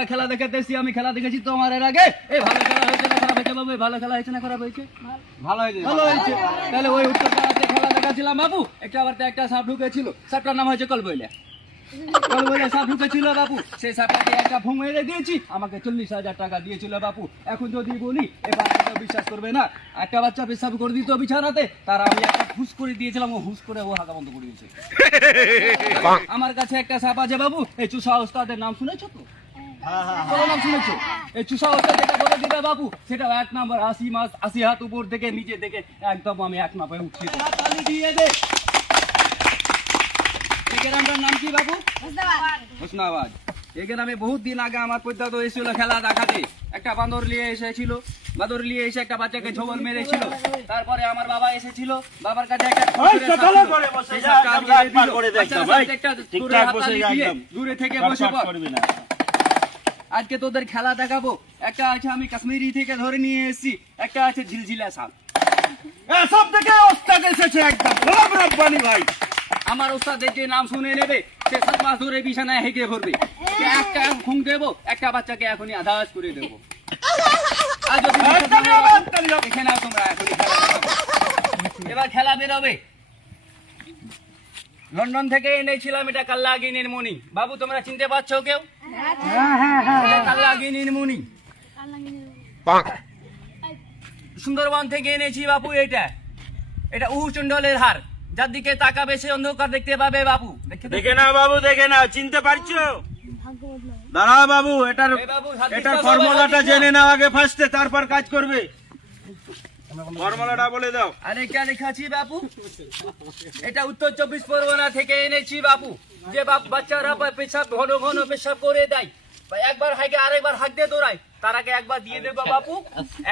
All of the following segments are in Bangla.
তোরা খেলা দেখাতে এসছি, আমি খেলা দেখেছি তোমার এর আগে। এই ভালো খেলা হয়েছে না খারাপ হয়েছে বাবু? ভালো খেলা হয়েছে না খারাপ হয়েছে? ভালো হয়েছে, ভালো হয়েছে। তাহলে ওই উত্তরপাড়াতে খেলা দেখাচ্ছিলাম বাবু, একটা সাপ ঢুকেছিল, সাপটার নাম হয়েছে কলবইলা। কলবইলা সাপ ঢুকেছিল বাবু, সেই সাপটাকে একটা ভুং মেরে দিয়েছি, আমাকে 40,000 টাকা দিয়েছিল বাবু। এখন যদি বলি এবার বিশ্বাস করবে না, একটা বাচ্চা পেশাব করে দিত বিছানাতে, তার আমি একটা হুস করে দিয়েছিলাম, ও হুস করে ও হাঁকা বন্ধ করে দিয়েছে। আমার কাছে একটা সাপ আছে বাবু, এই চুষা ওস্তাদের নাম শুনেছো তো? নাম শুনেছো? এই চুষা ওস্তাদ যেটা বলে দিবে বাবু, সেটা 1 নম্বর, 80 মাস 80 হাত উপর থেকে নিচে থেকে একদম আমি 1 নাম্বারে উঠিয়ে দেবো। হাততালি দিয়ে দে। এই গ্রামটার নাম কি বাবু? হোসনাবাদ। এই গ্রামে বহুত দিন আগে আমার পৈদাতো এসেছিল খেলা দেখাতে। একটা বাঁদর নিয়ে এসেছিল, বাঁদর নিয়ে এসে একটা বাচ্চাকে ঝবল মেরেছিল। তারপরে আমার বাবা এসেছিল, বাবার কাছে একটা দূরে থেকে বসে পড়। আজকে তোদের খেলা দেখাবো। একটা আছে আমি কাশ্মীরি থেকে ধরে নিয়ে এসেছি, একটা আছে ঝিলঝিলা সাপ। সব থেকে ওস্তাদ এসেছে একদম রব্বানি ভাই। আমার ওস্তাদের যে নাম শুনে নেবে, সে 7 মাস ধরে বিছানায় হেঁটে ভরবে। একটা ঘুম দেবো, একটা বাচ্চাকে এখনই আধাস করে দেবো। দেখে নাও তোমরা, এখনই খেলা দেখাবো। এবার খেলা বেরোবে। লন্ডন থেকে এনেছিলাম এটা কাল্লাগিনীর মণি। বাবু তোমরা চিনতে পারছো কেউ? কাল্লাগিনীর মণি। সুন্দরবন থেকে এনেছি বাবু এটা। এটা উহুচণ্ডলের হার, যার দিকে তাকাবে সে অন্ধকার দেখতে পাবে বাবু। দেখে নাও বাবু, দেখে নাও, চিনতে পারছো? দাঁড়াও বাবু, এটার ফর্মুলাটা জেনে নাও আগে ফার্স্টে, তারপর কাজ করবে। ফর্মুলাটা বলে দাও। আরে কে লেখাছি বাবু? এটা উত্তর 24 পরগনা থেকে এনেছি বাবু। যে বাচ্চারা পেশাব ঘন ঘন পেশাব করে দেয়, একবার হাঁকে আরেকবার হাঁক দিয়ে দৌড়ায়, তার আগে একবার দিয়ে দেবো বাবু।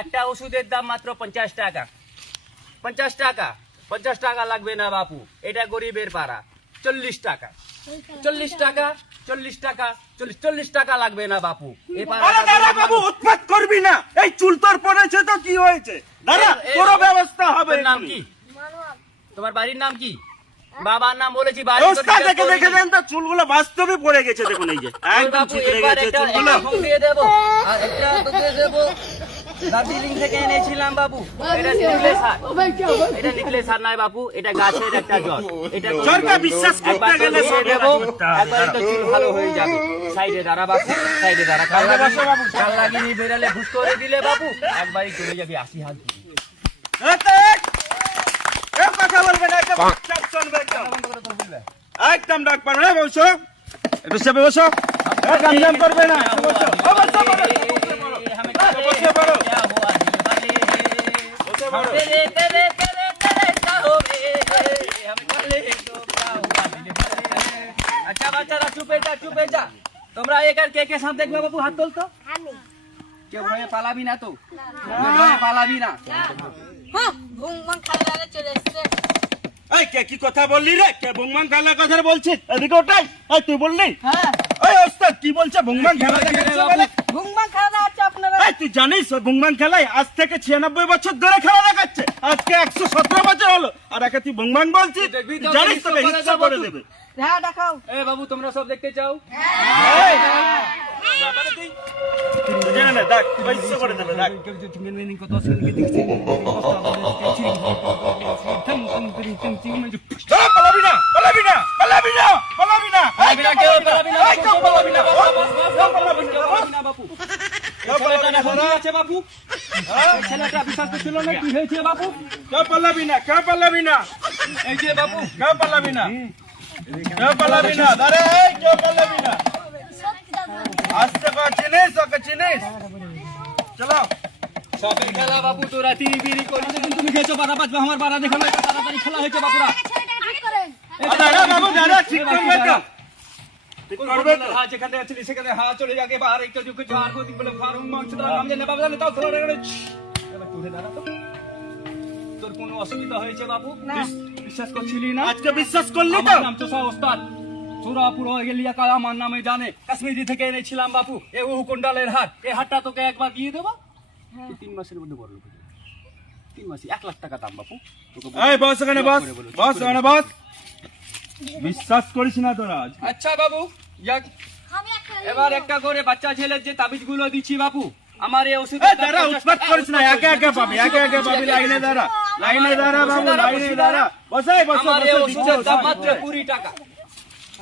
একটা ওষুধের দাম মাত্র 50 টাকা। 50 টাকা, 50 টাকা লাগবে না বাপু। এটা গরিবের পাড়া। 40 টাকা, 40 টাকা, 40 টাকা, 40 টাকা লাগবে না বাপু। বাবু উৎপাত করবি না, এই চুল তোর পড়েছে তো কি হয়েছে? দাঁড়া, তোর ব্যবস্থা হবে। নাম কি তোমার? বাড়ির নাম কি? বাবার নাম বলেছি। বাড়ি ওস্তাদ দেখে দেখে দেন তো, চুলগুলো বাস্তবে পড়ে গেছে, দেখুন এই যে একদম ছিটরে গেছে চুলগুলো। দিয়ে দেবো আর একটা তোকে দেবো। দার্জিলিং থেকে এনেছিলাম বাবু, এটা নিকলেস হার। এটা নিকলেস হার নয় বাবু, এটা গাছের একটা জল। এটা সরকার বিশ্বাস করতে গেলে সব দেবো, একবার তো চুল ভালো হয়ে যাবে। সাইডে দাঁড়া বাবু, সাইডে দাঁড়া। কাল্লাগিনি বেরালে ঘুষ করে দিলে বাবু, একবারই চলে যাবি 80 হাত। কথা বলবে না, একদম ডাক পারবে না। বসো একটু সেবে, বসো, কাম করবে না। আচ্ছা বাচ্চারা চুপে যা, চুপে যা। তোমরা একার কে কে সাপ দেখবে বাবু? হাত তোল তো। কেউ ভয়ে পালাবি না তো? ভয়ে পালাবি না। এই কে কি কথা বললি রে? কে ভুংমান খেলার কথা বলছিস? এদিকে ওটাই, এই তুই বললি? হ্যাঁ। এই ওস্তাদ কি বলছে? ভুংমান খেলা দেখাচ্ছে বলে? ভুংমান খেলা দেখাচ্ছে আপনারা? এই তুই জানিস ওই ভুংমান খেলায় আজ থেকে 96 বছর ধরে খেলা দেখাচ্ছে, আজকে 117 বছর হলো, আর একে তুই ভুংমান বলছিস? তুই জানিস তোকে হিংসা করে দেবে। হ্যাঁ দেখাও। এ বাবু তোমরা সব দেখতে চাও? জেনে নে, দেখ হিংসা করে দেবে, দেখ। পালাবি না, পালাবি না, পালাবি না, পালাবি না, পালাবি না, কেউ পালাবি না, এই কেউ পালাবি না, পালাবি না বাপু। ছেলেটা এখন কি আছে বাপু? ছেলেটা বিশ্বাস করছিল না, কি হয়েছে বাপু? কেউ পালাবি না, কেউ পালাবি না, এই যে বাপু, কেউ পালাবি না, কেউ পালাবি না, দাঁড়া, এই কেউ পালাবি না। আসতে কর, চিনিস ওকে, চিনিস? চলো সাপের খেলা বাপু, তোরা টিভি করিস, কিন্তু তুমি খেয়েছো বাধা বাজবে আমার বাধা দেখানো। এটা তাড়াতাড়ি খেলা হয়েছে বাপুরা। দাঁড়া বাবু, দাঁড়া, ঠিক করবে তো, ঠিক করবে তো। হ্যাঁ, যেখানে আছিলি সেখানে হ্যাঁ চলে যাকে বাহার একটা যুগে ঝাড় করে বলে ফারুক মাংস নাম জানে বাবা জানে, তাও তোরা এবার তুলে দাঁড়া তো। তোর কোনো অসুবিধা হয়েছে বাপু? বিশ্বাস করছিলি না? আজকে বিশ্বাস করলি তো? আমার নাম চোষা ওস্তাদ। সুরাপুর এলিয়া কা আমার নামে জানে। কাশ্মীরি থেকে এনেছিলাম বাপু, এ উহুকুণ্ডালের হাট। এই হাটটা তোকে একবার দিয়ে দেবো, 3 মাসের মধ্যে বড় লোক হয়ে যাবে। 3 মাসে 1 লাখ টাকা দাম বাপু। এই বস এখানে, বস, বস এখানে, বস। বিশ্বাস করিস না তোরা? আচ্ছা বাবু, যাক। আমি এবার একটা করে বাচ্চা ছেলের যে তাবিজগুলো দিচ্ছি বাপু, আমার এই ওষুধ দাঁড়া, উৎপাত করিস না, একে একে পাবি, একে একে পাবি। লাইনে দাঁড়া, লাইনে দাঁড়া বাবু, লাইনে দাঁড়া। বসাই, বসো, আমার এই বসো, ওষুধের দিচ্ছি, দাম বসাই। মাত্র 20 টাকা,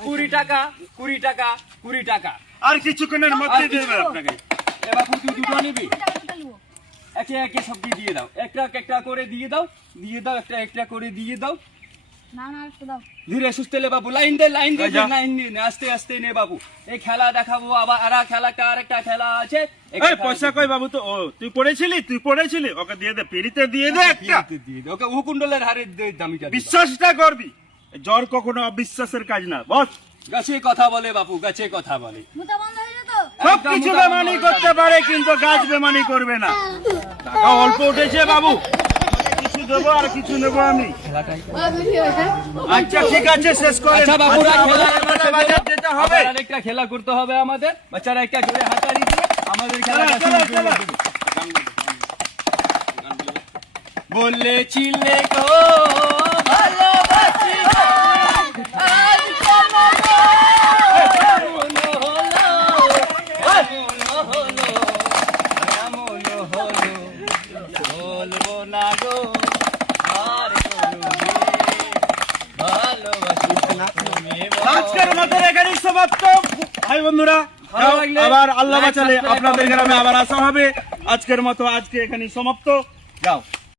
20 টাকা, 20 টাকা, 20 টাকা। আর কিছুক্ষণের মধ্যে দেবে আপনাকে। এ বাপু তুই দুটো নিবি, একে একে সবকে দিয়ে দাও, একটা একটা করে দিয়ে দাও, দিয়ে দাও, একটা একটা করে দিয়ে দাও। ধীরে সুস্থে লে বাবু, লাইন দে, লাইন দে, যা। লাইন দে, আস্তে আস্তে নে বাবু। এই খেলা দেখাবো আবার, আর আরেকটা খেলা আছে। এই এই খেলা পয়সা কই বাবু? তো ও তুই পড়েছিলি, ওকে দিয়ে দে, পিড়িতে দিয়ে দে একটা। দিয়ে দে, ওকে উকুন্ডলের হারে দামিটা দিবা। বিশ্বাসটা করবি, জ্বর কখনো অবিশ্বাসের কাজ না। বস, গাছে কথা বলে বাপু, গাছে কথা বলে। সব কিছু বেমানি করতে পারে কিন্তু গাছ বেমানি করবে না। টাকা অল্প উঠেছে বাবু, কিছু দেবো আর কিছু নেবো আমি। আচ্ছা ঠিক আছে, শেষ করে। আচ্ছা বাবুরা, আচ্ছা, খেলা আমাদের এবার বাজার যেতে হবে। আবার আরেকটা খেলা করতে হবে আমাদের। বাচ্চারা একটা জোরে হাততালি দিয়ে আমাদের খেলাটা চলো, শুরু চলো, করে দেবে। বলেছিলে গো ভালোবাসি গো, আজ কেন গো এমন হলো, এমন হলো, এমন হলো, বলবো না গো আর কোনোদিন, ভালোবাসি তুমি বলো। আজকের মতো এখানেই সমাপ্ত। ভাই বন্ধুরা, ভালো লাগলে আবার আল্লাহ like, বাঁচালে subscribe আপনাদের করবেন। গ্রামে আবার আসা হবে। আজকের মতো আজকে এখানেই সমাপ্ত। যাও।